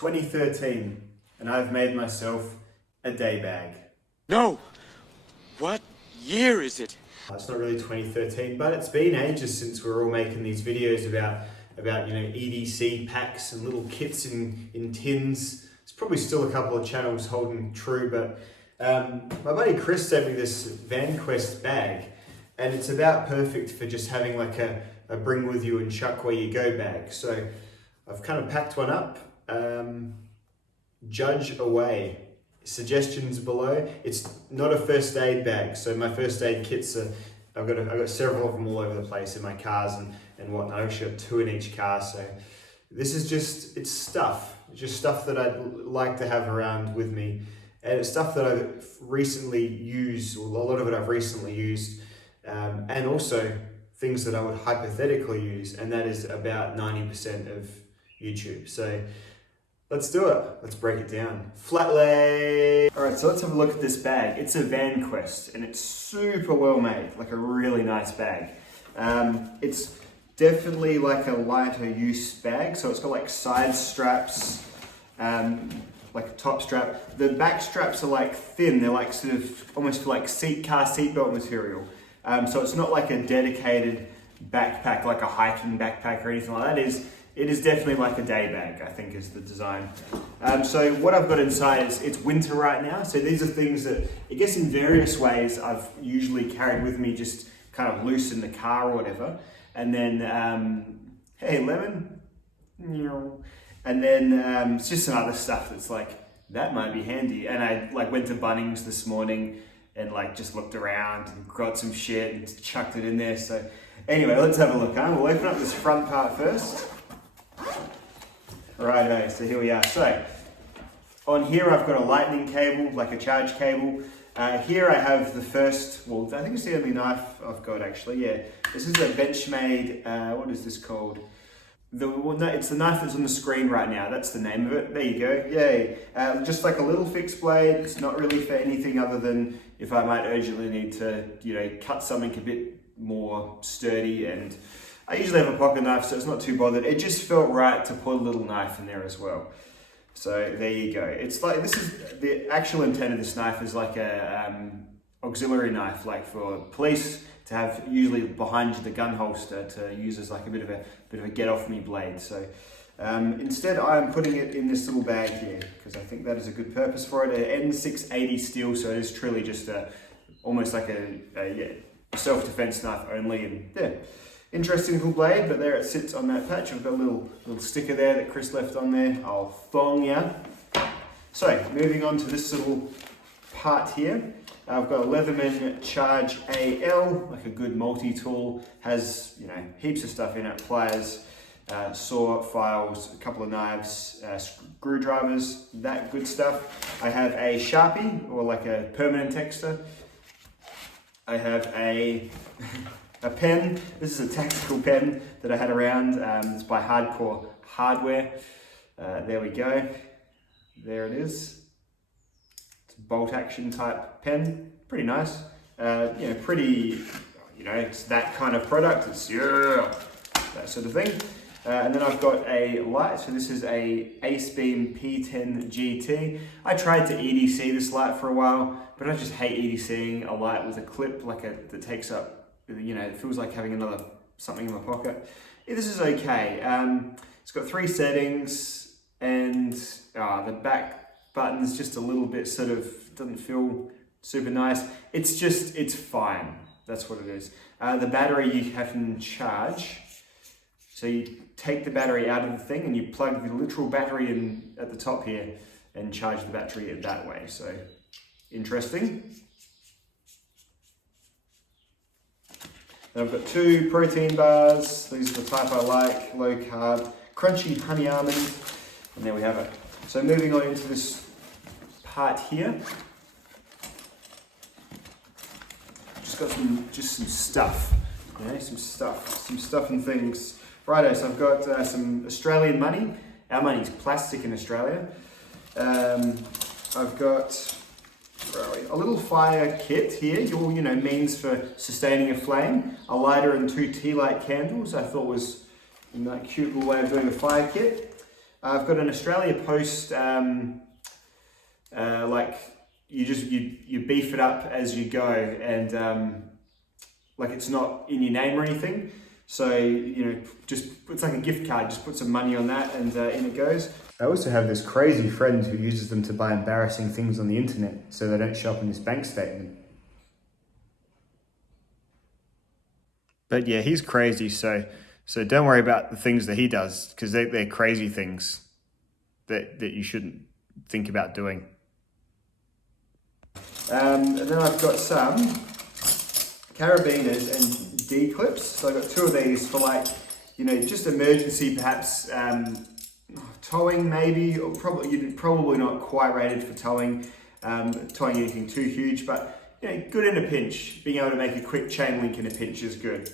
2013, and I've made myself a day bag. No! What year is it? It's not really 2013, but it's been ages since we were all making these videos about EDC packs and little kits in tins. There's probably still a couple of channels holding true, but my buddy Chris sent me this VanQuest bag, and it's about perfect for just having like a bring with you and chuck where you go bag. So I've kind of packed one up. Judge away. Suggestions below. It's not a first aid bag, so my first aid kits are, I've got several of them all over the place in my cars and whatnot. I actually got 2 in each car, so this is just, it's stuff that I'd like to have around with me, and it's stuff that I've recently used, or a lot of it I've recently used, and also things that I would hypothetically use, and that is about 90% of YouTube. So let's do it. Let's break it down. Flat lay. All right, so let's have a look at this bag. It's a VanQuest, and it's super well made, like a really nice bag. It's definitely like a lighter use bag, so it's got like side straps, like a top strap. The back straps are like thin. They're like sort of almost like car seatbelt material. So it's not like a dedicated backpack, like a hiking backpack or anything like that. It is definitely like a day bag, I think, is the design. So what I've got inside is, it's winter right now, so these are things that, I guess in various ways, I've usually carried with me just kind of loose in the car or whatever. And then, hey, lemon. And then it's just some other stuff that's like, that might be handy. And I like went to Bunnings this morning and like just looked around and got some shit and chucked it in there. So anyway, let's have a look, huh? We'll open up this front part first. Righto, so here we are. So on here I've got a lightning cable, like a charge cable. Here I have the first, well, I think it's the only knife I've got actually, yeah. This is a Benchmade, what is this called? It's the knife that's on the screen right now, that's the name of it. There you go, yay. Just like a little fixed blade. It's not really for anything other than if I might urgently need to, cut something a bit more sturdy, and I usually have a pocket knife, so it's not too bothered. It just felt right to put a little knife in there as well. So there you go. It's like, this is the actual intent of this knife is like a auxiliary knife, like for police to have usually behind the gun holster to use as like a bit of a get off me blade. So instead I'm putting it in this little bag here because I think that is a good purpose for it. An N680 steel, so it is truly just almost like a self-defense knife only, and yeah. Interesting little blade, but there it sits on that patch. I've got a little sticker there that Chris left on there. I'll thong ya. So moving on to this little part here. I've got a Leatherman Charge AL, like a good multi-tool. Has heaps of stuff in it: pliers, saw, files, a couple of knives, screwdrivers, that good stuff. I have a Sharpie, or like a permanent texter. I have a pen. This is a tactical pen that I had around. It's by Hardcore Hardware. There we go. There it is. It's a bolt action type pen. Pretty nice. It's that kind of product. It's that sort of thing. And then I've got a light. So this is a Acebeam P10 GT. I tried to EDC this light for a while, but I just hate EDCing a light with a clip that takes up. It feels like having something in my pocket. Yeah, this is okay. It's got 3 settings, and the back button's just a little bit doesn't feel super nice. It's fine. That's what it is. The battery you have to charge. So you take the battery out of the thing and you plug the literal battery in at the top here and charge the battery that way. So interesting. And I've got 2 protein bars. These are the type I like, low carb, crunchy honey almond, and there we have it. So moving on into this part here, just got some stuff, some stuff and things. Righto, so I've got some Australian money. Our money's plastic in Australia. I've got a little fire kit here, your means for sustaining a flame, a lighter and 2 tea light candles. I thought was a cute little way of doing a fire kit. I've got an Australia Post, like you beef it up as you go, and like it's not in your name or anything. So, you know, just it's like a gift card, just put some money on that and in it goes. I also have this crazy friend who uses them to buy embarrassing things on the internet so they don't show up in this bank statement. But yeah, he's crazy, so don't worry about the things that he does, because they're crazy things that you shouldn't think about doing. And then I've got some carabiners and D-clips. So I've got two of these for, like, you know, just emergency, perhaps towing maybe, or probably not quite rated for towing anything too huge, but you know, good in a pinch. Being able to make a quick chain link in a pinch is good.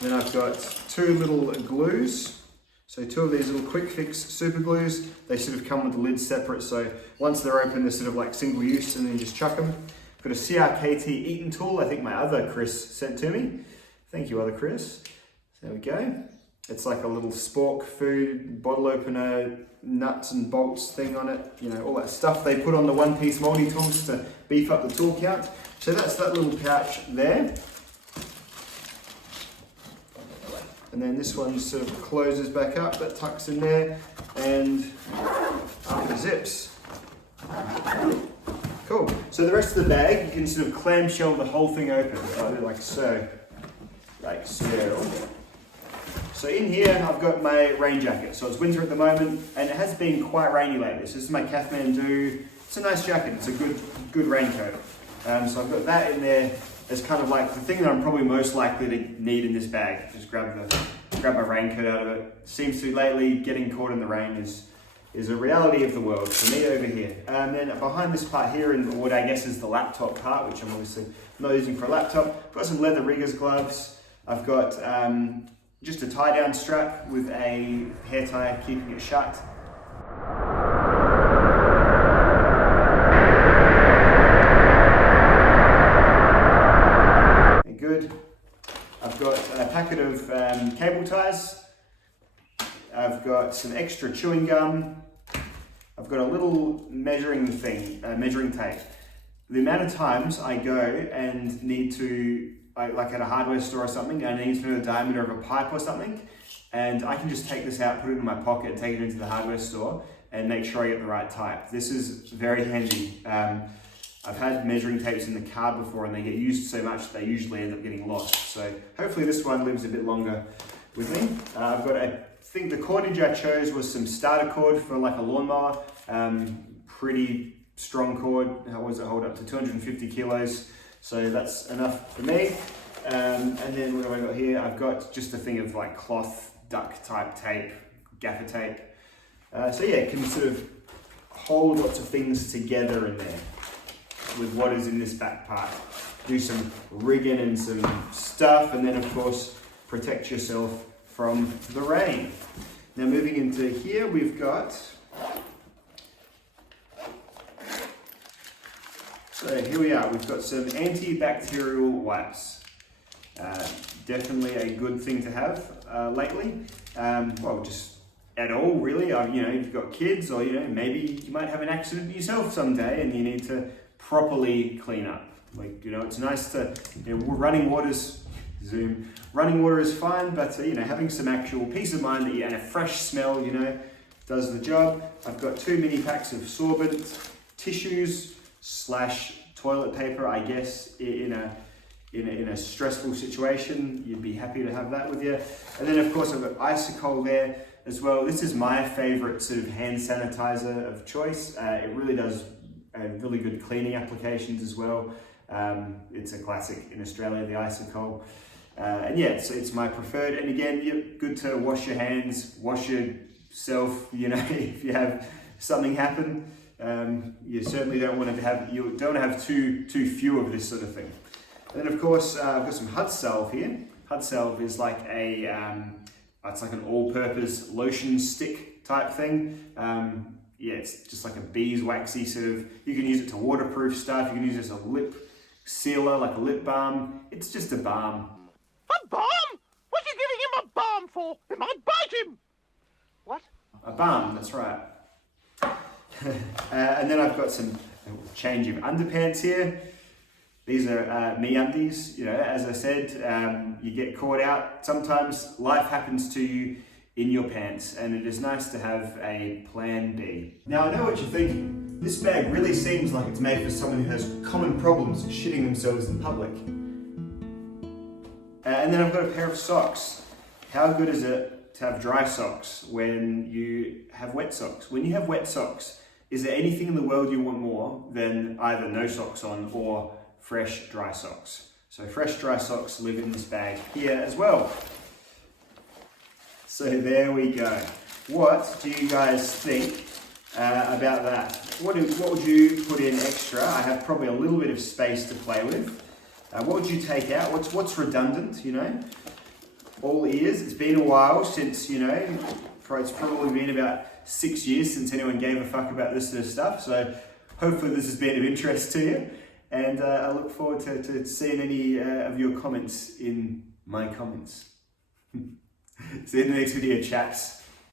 Then I've got two little glues. So two of these little quick fix super glues. They sort of come with the lids separate, so once they're open, they're sort of like single use, and then you just chuck them. I've got a CRKT Eaton tool, I think my other Chris sent to me. Thank you, other Chris. There we go. It's like a little spork food, bottle opener, nuts and bolts thing on it. You know, all that stuff they put on the one-piece multi-tools to beef up the tool count. So that's that little pouch there. And then this one sort of closes back up, that tucks in there, and up it zips. Cool. So the rest of the bag, you can sort of clamshell the whole thing open, like so. Like so. So in here, I've got my rain jacket. So it's winter at the moment, and it has been quite rainy lately. So this is my Kathmandu. It's a nice jacket. It's a good raincoat. So I've got that in there as kind of like the thing that I'm probably most likely to need in this bag. Just grab my raincoat out of it. Seems to be lately getting caught in the rain is a reality of the world for me over here. And then behind this part here, in what I guess is the laptop part, which I'm obviously not using for a laptop, I've got some leather riggers gloves. I've got just a tie down strap with a hair tie keeping it shut. Good. I've got a packet of cable ties. I've got some extra chewing gum. I've got a little measuring thing, measuring tape. The amount of times I go and need to, like at a hardware store or something, and I need to know the diameter of a pipe or something, and I can just take this out, put it in my pocket, take it into the hardware store, and make sure I get the right type. This is very handy. I've had measuring tapes in the car before, and they get used so much that they usually end up getting lost. So hopefully this one lives a bit longer with me. I've got I think the cordage I chose was some starter cord for like a lawnmower. Pretty strong cord. How does it hold up to 250 kilos? So that's enough for me. And then what have I got here? I've got just a thing of like cloth duck type tape, gaffer tape. So yeah, it can sort of hold lots of things together in there with what is in this back part. Do some rigging and some stuff, and then of course protect yourself from the rain. Now moving into here, we've got, so here we are, we've got some antibacterial wipes. Definitely a good thing to have lately. Well, just at all really. You know, if you've got kids, or you know, maybe you might have an accident yourself someday and you need to properly clean up. Like, you know, it's nice to, you know, running water is fine, but you know, having some actual peace of mind that and a fresh smell, you know, does the job. I've got 2 mini packs of sorbent tissues / toilet paper, I guess, in a stressful situation. You'd be happy to have that with you. And then of course I've got Isocol there as well. This is my favorite sort of hand sanitizer of choice. It really does really good cleaning applications as well. It's a classic in Australia, the Isocol. And yeah, so it's my preferred. And again, you're good to wash your hands, wash yourself, you know, if you have something happen. You certainly don't want to have too few of this sort of thing. And then of course, I've got some Hud Salve here. Hud Salve is like it's like an all-purpose lotion stick type thing. Yeah, it's just like a beeswaxy sort of, you can use it to waterproof stuff, you can use it as a lip sealer, like a lip balm. It's just a balm. A balm? What are you giving him a balm for? It might bite him. What? A bum, that's right. And then I've got some change of underpants here. These are me undies. You know, as I said, you get caught out. Sometimes life happens to you in your pants, and it is nice to have a plan B. Now I know what you're thinking. This bag really seems like it's made for someone who has common problems shitting themselves in public. And then I've got a pair of socks. How good is it to have dry socks when you have wet socks? When you have wet socks, is there anything in the world you want more than either no socks on or fresh dry socks? So fresh dry socks live in this bag here as well. So there we go. What do you guys think about that? What would you put in extra? I have probably a little bit of space to play with. What would you take out? What's redundant, you know? All ears. It's been a while since, you know, it's probably been about 6 years since anyone gave a fuck about this sort of stuff. So hopefully this has been of interest to you. And I look forward to seeing any of your comments in my comments. See you in the next video, chaps.